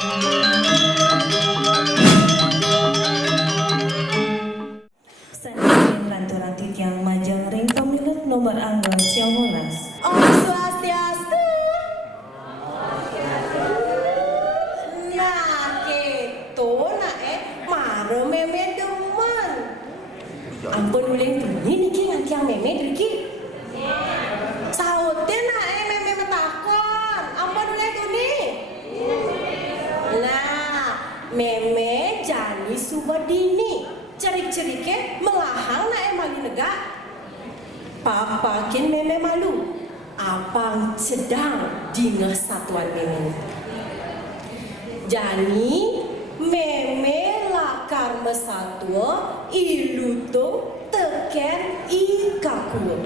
Sanadyan lanturan titiang majang ring pemilik nomor anggal Ciamonas. Om Swastiastu. Nah, keto nak maro meme demen. Ampun uleng tuni niki nganti yang meme driki. Saute nak meme metakon. Ampun uleng tuni. Nah, meme jani subadini. Cerik-ceriknya melahang nak mali negak. Papakin meme malu. Abang sedang dingah satuan meme. Jani meme lakar mesatwa iluto teken ikaku.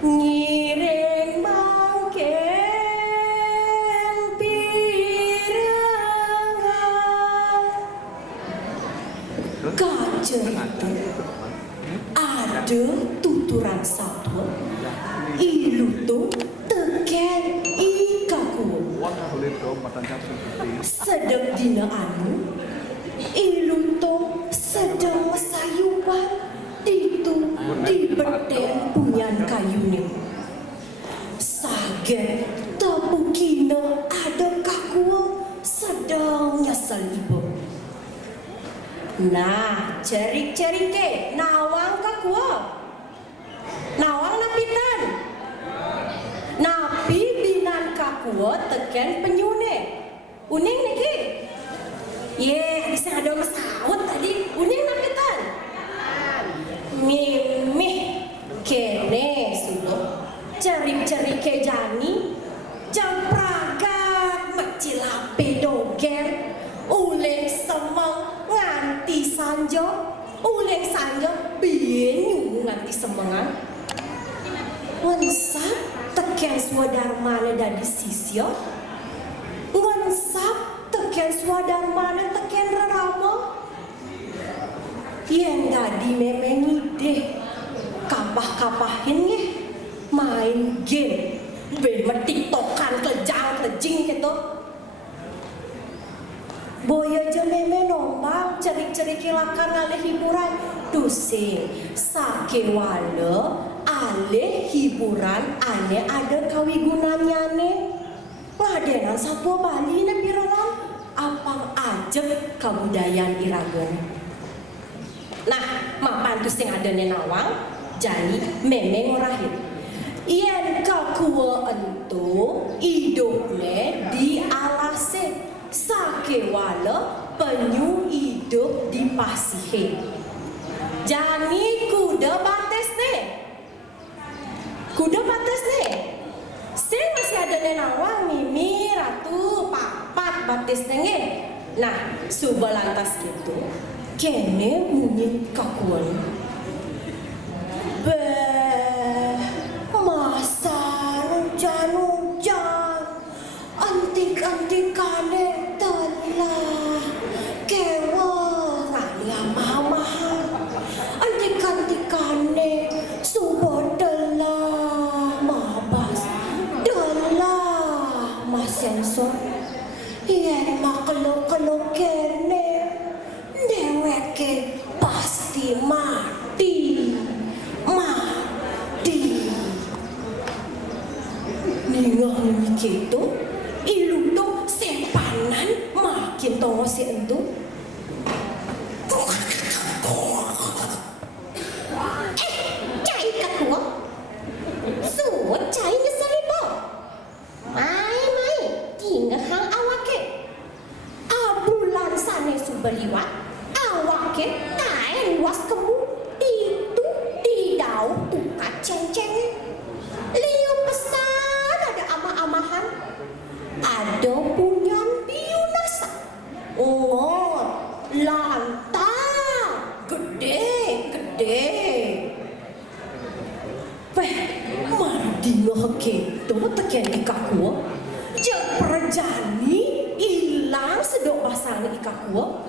Ngireng mangken pirangan. Kacerita ada tuturan satwa iluto teken ikaku. Sedang dina anu iluto sedang mesayupan ditu di beden punyan kayunya. Saget tepukina ada kakua sedang nyesel ibu. Nah, cerik-cerike nawang kakua. Nawang napitan. Napi binan kakua teken penyune. Uning niki. Ye, bisa ada mesawut tadi. Uning napitan. Mimih kene sudah. Cerik-cerike jani. Jam pragat mecilape doger. Uleng semang nganti sanjo. Uleng sanjo binyu nganti semengan. Ngensap teken swadarmana dadi sisyo. Ngensap teken swadarmana teken rarama. Yen dadi memeng ide kapah-kapahin nggih main game. Ben metiktokan kelejang-kelejing gitu. Boya aja meme nombang cerik-cerik lakan alih hiburan dusing sake wala alih hiburan ane ada kawigunanya ne ngadenan sapua Bali ne pirengan apang ajeb kabudayaan iragan. Nah mapan dusing ada ne nawang jani meme ngorahit yen kakua ento hidupne di alase sake wala penyu hidup di pasihe. Jani kuda bates ne. Kuda bates ne. Saya masih ada nenawang mimi ratu papat bates ne. Nah, subalantas gitu. Kene munyi kakuan. Masar hujan-hujan. Antik-antikane telah kewa ngania mama antik-antikane subo telah mabas telah masensor yen makhluk-makhluk kene deweke pasti mati ningah gitu iluto sepanan makin tongo si entu. Cai kakua. Suat cai ngesalibo. Mai, tinggal hang awake. Abulan sane subaliwat. Awake tae luas kemu. Itu didau tukat ceng-ceng. Liu pesan ada amah-amahan. Ada punyan biunasa. Ngot, lantang, gede. Weh, mandi ngeheketo teken ikakua. Jek perjani hilang sedok basang ikakua.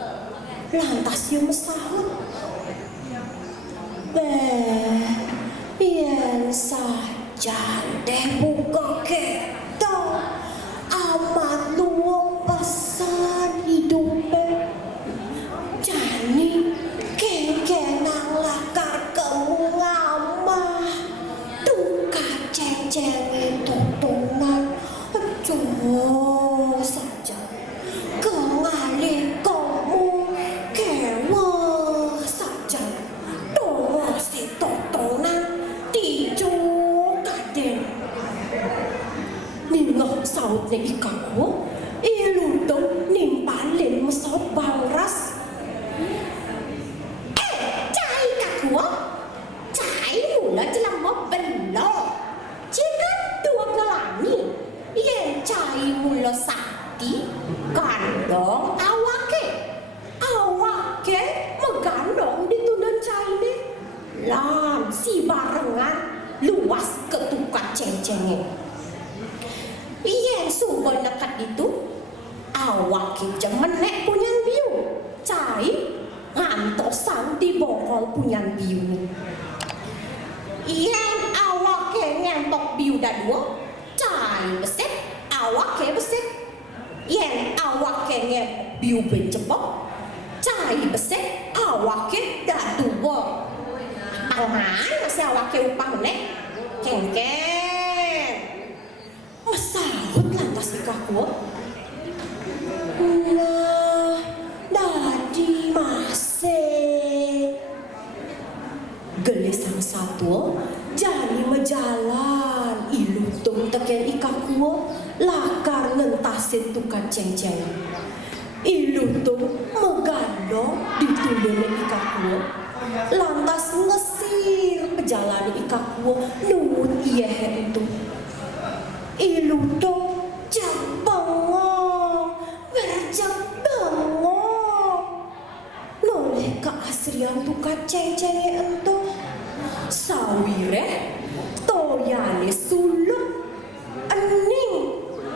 Lantas dia mesahut. Yen saja deh buka keto amat luang besar. Cuma saja kengali kamu kewa saja dongo si totonan tijo kaden ningok sautnya ikaku ilutong nimpalin mesot bangras cai kakua cai mula jelam mo belok jika dua ngelani yen cai mula sakti gandong awake megandong ditunan cai ne lan si barengan luas ketukat ceng-cengnya yen subah nekat itu awake jemenek punyan biu cai ngantosan di bokong punyan biu ni yen awake ngentok biu dadua cai beset awake beset yen awake ngentok biu bencepok cai beset awake dadua angan masih awake upah nek kengkeng masahut lantas ikaku nah dadi masih gelis sang satu jani menjalan ilutung teken ikaku lakar ngentasin tukan ceng-ceng ilutung megandong ditundun ikaku lantas ngesir pejalan ikaku nuwun iye itu ilutung jabangong berjabangong noleh keasrian tukan ceng-cenge itu sawire toyane suluk ening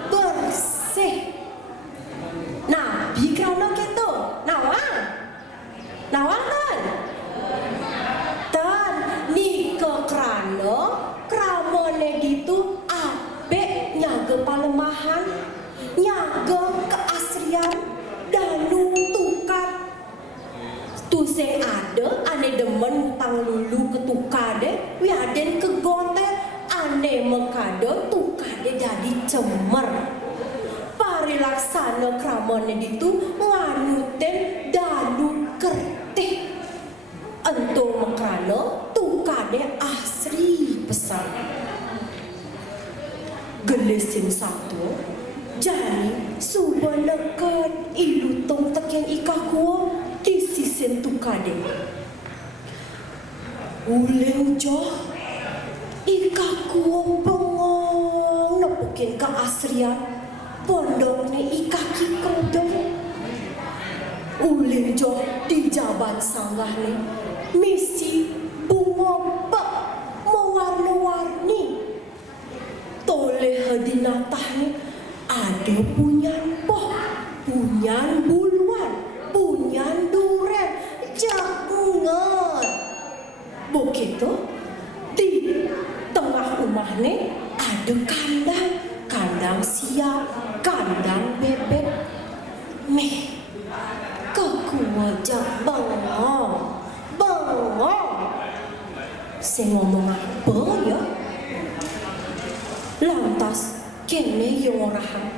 bersih nabi krana keto nawang tan nika krana kramone ditu ape nyaga palemahan nyaga keasrian danu tukar tu sing ada ane demen tang lulu ketukade wiaden kegote ane mekade tukade jadi cemer parilaksana kramone ditu nganuten danu kertih ento mekrana tukade asri pesan gelesin satu jani suba lekat ilutong teken ikaku di sisen tukade uleng joh ikaku bengong nepukin keasrian pondok ni ikaki kodong uleng joh di jaban sanggah ni misi bunga bak mewarna-warni toleh dinatah ni ada punyan poh punyan buluan punyan duren jangan begitu di tengah rumah ni ada kandang siap kandang bebek meh kekuajak bengong saya ngomong apa ya lantas kene yang orahan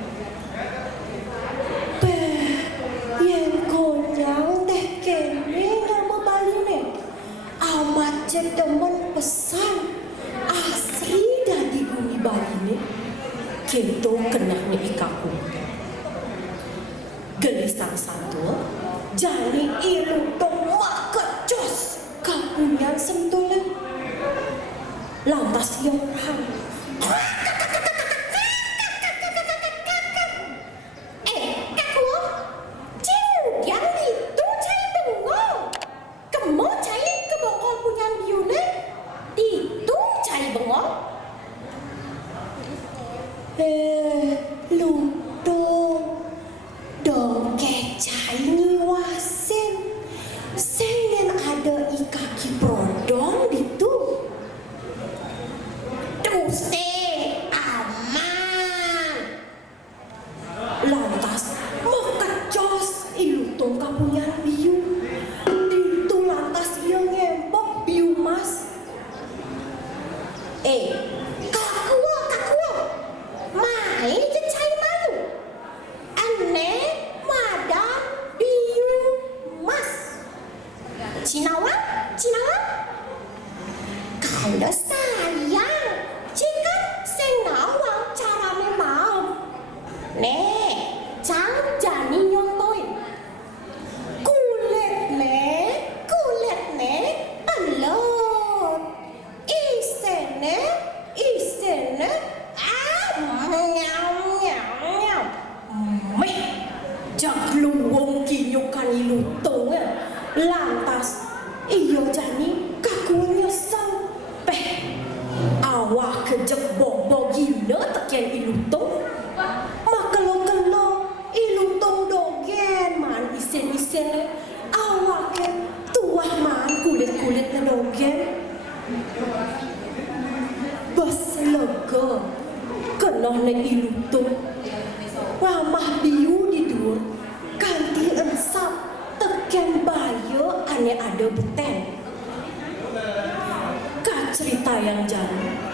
yen konyang teh kene nama baline amat cedemen pesan asli dari bumi baline kento kenahnya ikaku gelisang satu jani ilu tomak kecos kapunyan sentulan lantas yang orang luto dong kecai nyiwasin sengen ada ikaki prodong itu duse Nek, jani nyontoin. Kulit nek, alot. Isene, nyau. Meh, jaglu wong kinyukan ilutong lantas. Iyo jani kaku nyesel. Peh, awak kejek bobo gina tekian ilutong. Makelo-kelo ilutong dogen man isen-isen awak ke tuah man kulit-kulit na dogen. Bas lega kena na ilutong. Ramah biu didur kanti ensap tekian bayo ane ada beten. Kak cerita yang jauh